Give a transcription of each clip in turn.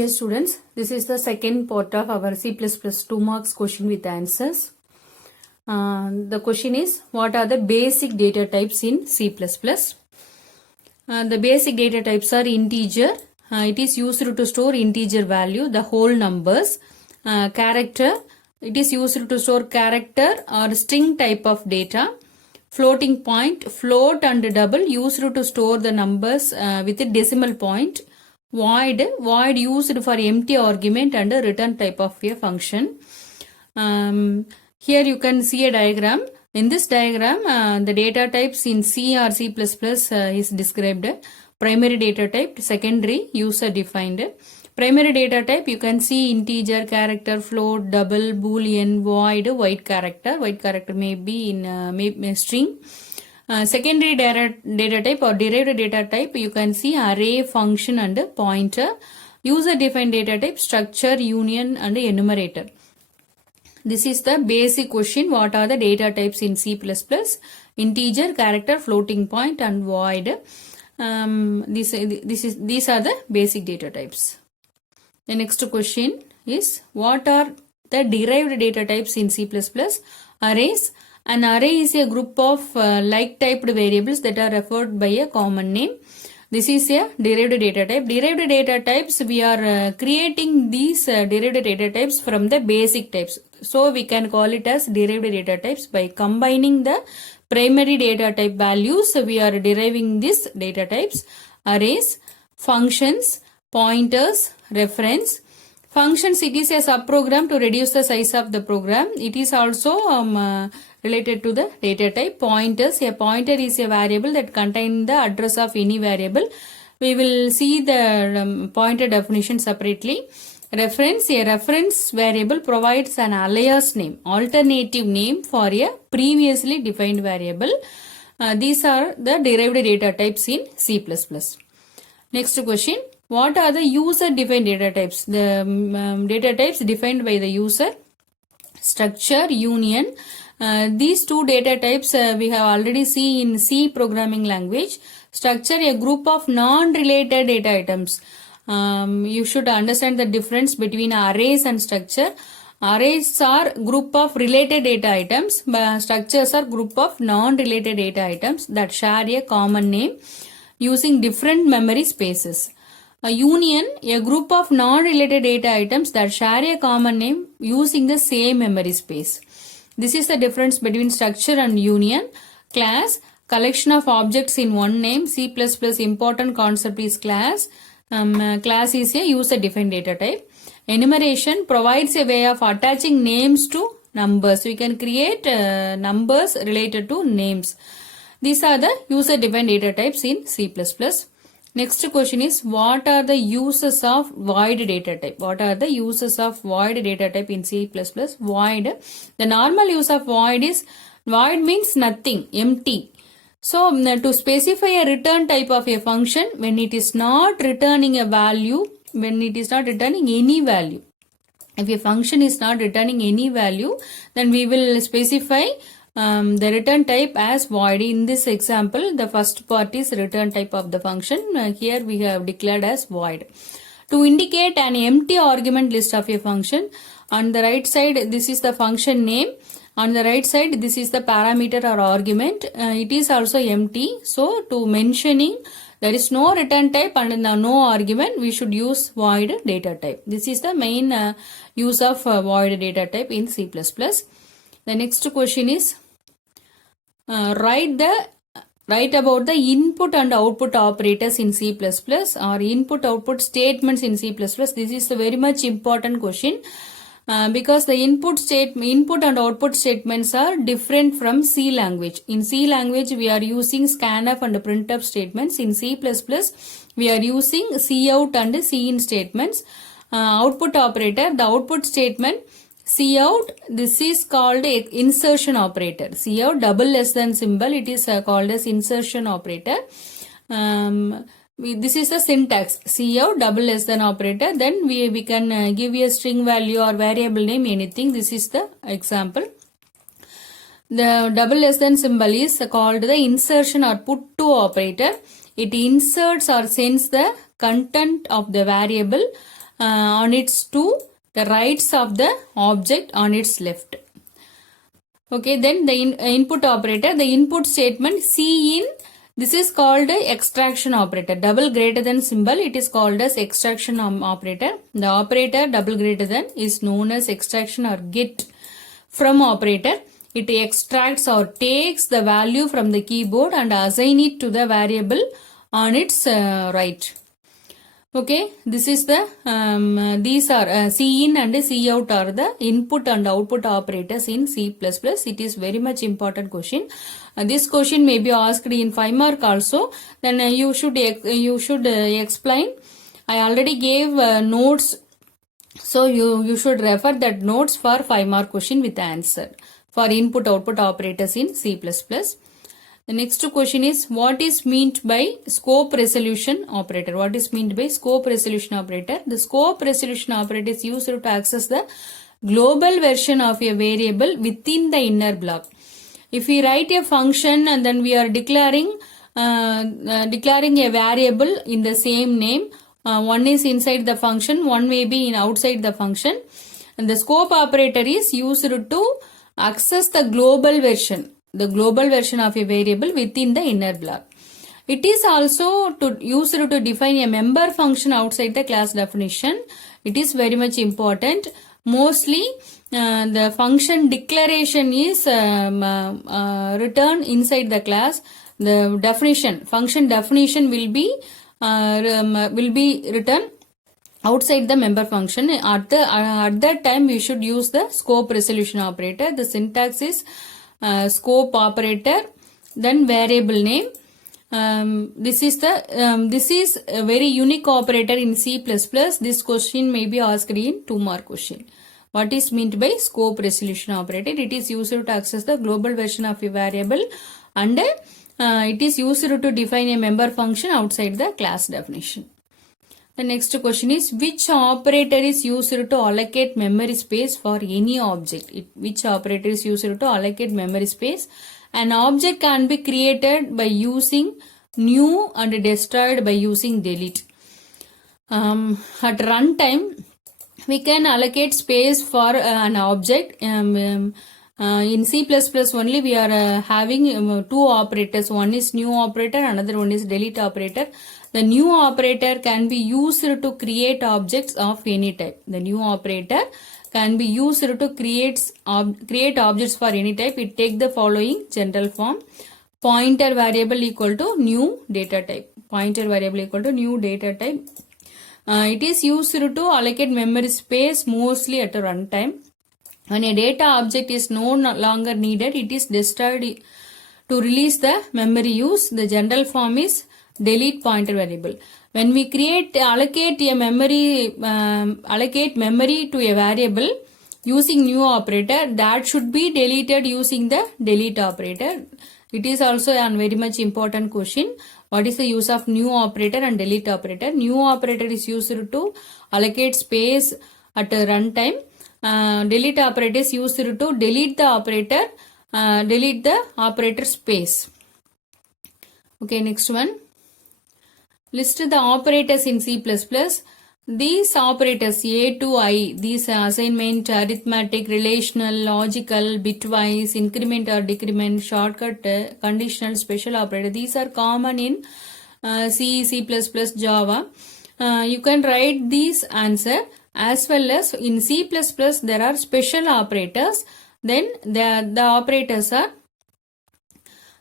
Dear students, this is the second part of our C++ 2 marks question with answers. The question is, what are the basic data types in C++? The basic data types are integer. It is used to store integer value, the whole numbers. Character, it is used to store character or string type of data. Floating point, float and double used to store the numbers with a decimal point. Void used for empty argument and a return type of a function. Here you can see a diagram. In this diagram, the data types in C or C++ is described. Primary data type, secondary, user defined. Primary data type, you can see integer, character, float, double, boolean, void, white character. White character may be in string. Secondary data type or derived data type, you can see array, function and pointer. User defined data type, structure, union and enumerator. This is the basic question. What are the data types in C++? Integer, character, floating point and void. These are the basic data types. The next question is, what are the derived data types in C++? Arrays. An array is a group of like-typed variables that are referred by a common name. This is a derived data type. Derived data types, we are creating these derived data types from the basic types. So we can call it as derived data types. By combining the primary data type values, we are deriving these data types. Arrays, functions, pointers, reference. Functions, it is a subprogram to reduce the size of the program. It is also related to the data type. Pointers, a pointer is a variable that contains the address of any variable. We will see the pointer definition separately. Reference, a reference variable provides an alias name, alternative name for a previously defined variable. These are the derived data types in C++. Next question. What are the user-defined data types? The data types defined by the user. Structure, union. These two data types we have already seen in C programming language. Structure, a group of non-related data items. You should understand the difference between arrays and structure. Arrays are group of related data items. Structures are group of non-related data items that share a common name using different memory spaces. A union, a group of non-related data items that share a common name using the same memory space. This is the difference between structure and union. Class, collection of objects in one name. C++ important concept is class. Class is a user-defined data type. Enumeration provides a way of attaching names to numbers. We can create numbers related to names. These are the user-defined data types in C++. Next question is, what are the uses of void data type? What are the uses of void data type in C++? Void. The normal use of void is, void means nothing, empty. So, to specify a return type of a function when it is not returning a value, when it is not returning any value. If a function is not returning any value, then we will specify the return type as void. In this example, the first part is return type of the function. Here we have declared as void. To indicate an empty argument list of a function, on the right side this is the function name. On the right side this is the parameter or argument. It is also empty. So to mentioning there is no return type and no argument, we should use void data type. This is the main use of void data type in C++. The next question is, write about the input and output operators in C++ or input output statements in C++. This is a very much important question because the input and output statements are different from C language. In C language we are using scanf and printf statements. In C++ we are using cout and cin statements. Output operator, the output statement cout, this is called a insertion operator. Cout double less than symbol, it is called as insertion operator. This is the syntax. Cout double less than operator. Then we can give a string value or variable name, anything. This is the example. The double less than symbol is called the insertion or put to operator. It inserts or sends the content of the variable on its to the rights of the object on its left. Okay, then the input operator, the input statement Cin, this is called extraction operator. Double greater than symbol, it is called as extraction operator. The operator double greater than is known as extraction or get from operator. It extracts or takes the value from the keyboard and assign it to the variable on its right. Okay, this is the these are Cin and Cout are the input and output operators in C++. It is very much important question. This question may be asked in 5 mark also. Then you should explain. I already gave notes, so you should refer that notes for 5 mark question with the answer for input output operators in C++. The next question is, what is meant by scope resolution operator? What is meant by scope resolution operator? The scope resolution operator is used to access the global version of a variable within the inner block. If we write a function and then we are declaring a variable in the same name, one is inside the function, one may be outside the function, and the scope operator is used to access the global version of a variable within the inner block. It is also used to define a member function outside the class definition. It is very much important. Mostly the function declaration is returned inside the class. The function definition will be written outside the member function. At that time we should use the scope resolution operator. The syntax is scope operator, then variable name. This is a very unique operator in C++. This question may be asked in 2 mark question. What is meant by scope resolution operator? It is used to access the global version of a variable, and it is used to define a member function outside the class definition. The next question is, which operator is used to allocate memory space for any object? Which operator is used to allocate memory space? An object can be created by using new and destroyed by using delete. At runtime, we can allocate space for an object. In C++ only we are having 2 operators. One is new operator, another one is delete operator. The new operator can be used to create objects of any type. The new operator can be used to create objects for any type. It takes the following general form. Pointer variable equal to new data type. Pointer variable equal to new data type. It is used to allocate memory space mostly at a runtime. When a data object is no longer needed, it is destroyed to release the memory use. The general form is delete pointer variable. When we allocate memory to a variable using new operator, that should be deleted using the delete operator. It is also a very much important question. What is the use of new operator and delete operator? New operator is used to allocate space at a runtime. Delete operator is used to delete the operator space. Okay, next one. List the operators in C++. These operators A to I, these assignment, arithmetic, relational, logical, bitwise, increment or decrement, shortcut, conditional, special operator. These are common in C, C++, Java. You can write these answer. As well as in C++ there are special operators. Then the operators are,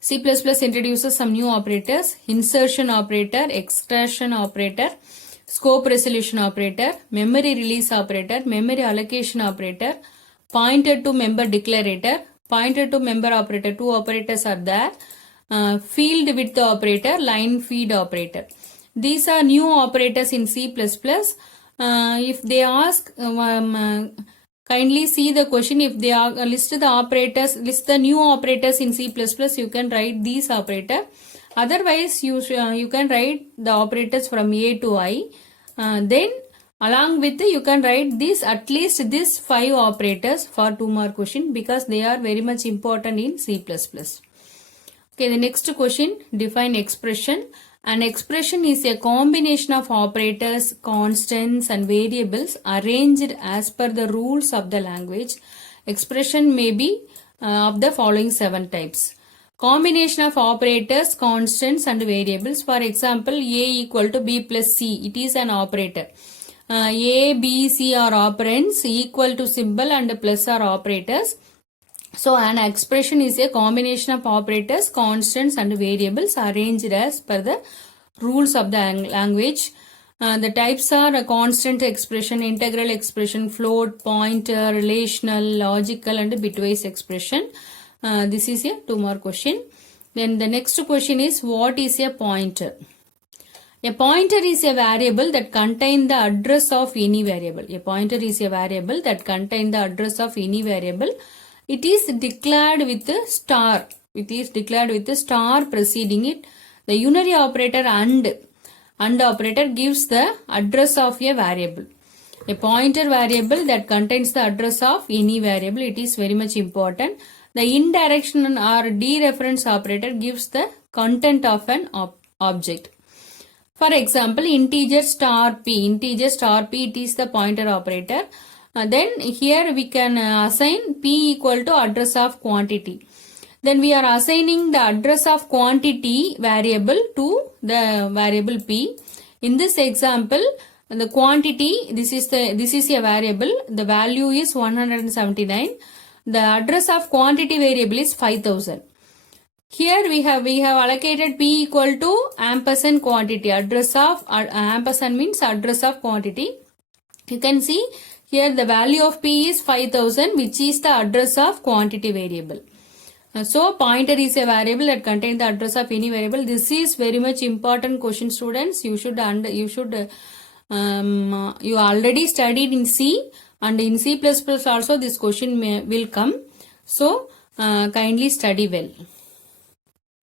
C++ introduces some new operators: insertion operator, extraction operator, scope resolution operator, memory release operator, memory allocation operator, pointer to member declarator, pointer to member operator. 2 operators are there. Field width operator, line feed operator. These are new operators in C++. If they ask, kindly see the question. If they are list the new operators in C++, you can write these operator. Otherwise, you can write the operators from A to I. Then along with you can write at least these 5 operators for 2 mark question, because they are very much important in C++. Okay, the next question, define expression. An expression is a combination of operators, constants and variables arranged as per the rules of the language. Expression may be of the following 7 types. Combination of operators, constants and variables. For example, A equal to B plus C. It is an operator. A, B, C are operands, equal to symbol and plus are operators. So an expression is a combination of operators, constants and variables arranged as per the rules of the language. The types are a constant expression, integral expression, float, pointer, relational, logical and bitwise expression. This is a 2 more question. Then the next question is, what is a pointer? A pointer is a variable that contains the address of any variable. A pointer is a variable that contains the address of any variable. It is declared with a star. It is declared with a star preceding it. The unary operator and operator gives the address of a variable. A pointer variable that contains the address of any variable. It is very much important. The indirection or dereference operator gives the content of an object. For example, integer star p. Integer star p, it is the pointer operator. Then here we can assign p equal to address of quantity. Then we are assigning the address of quantity variable to the variable p. In this example, the quantity, this is a variable. The value is 179. The address of quantity variable is 5000. Here we have allocated p equal to ampersand quantity. Address of ampersand means address of quantity. You can see here the value of p is 5000, which is the address of quantity variable. So pointer is a variable that contains the address of any variable. This is very much important question, students. You already studied in C, and in C++ also this question will come. So kindly study well.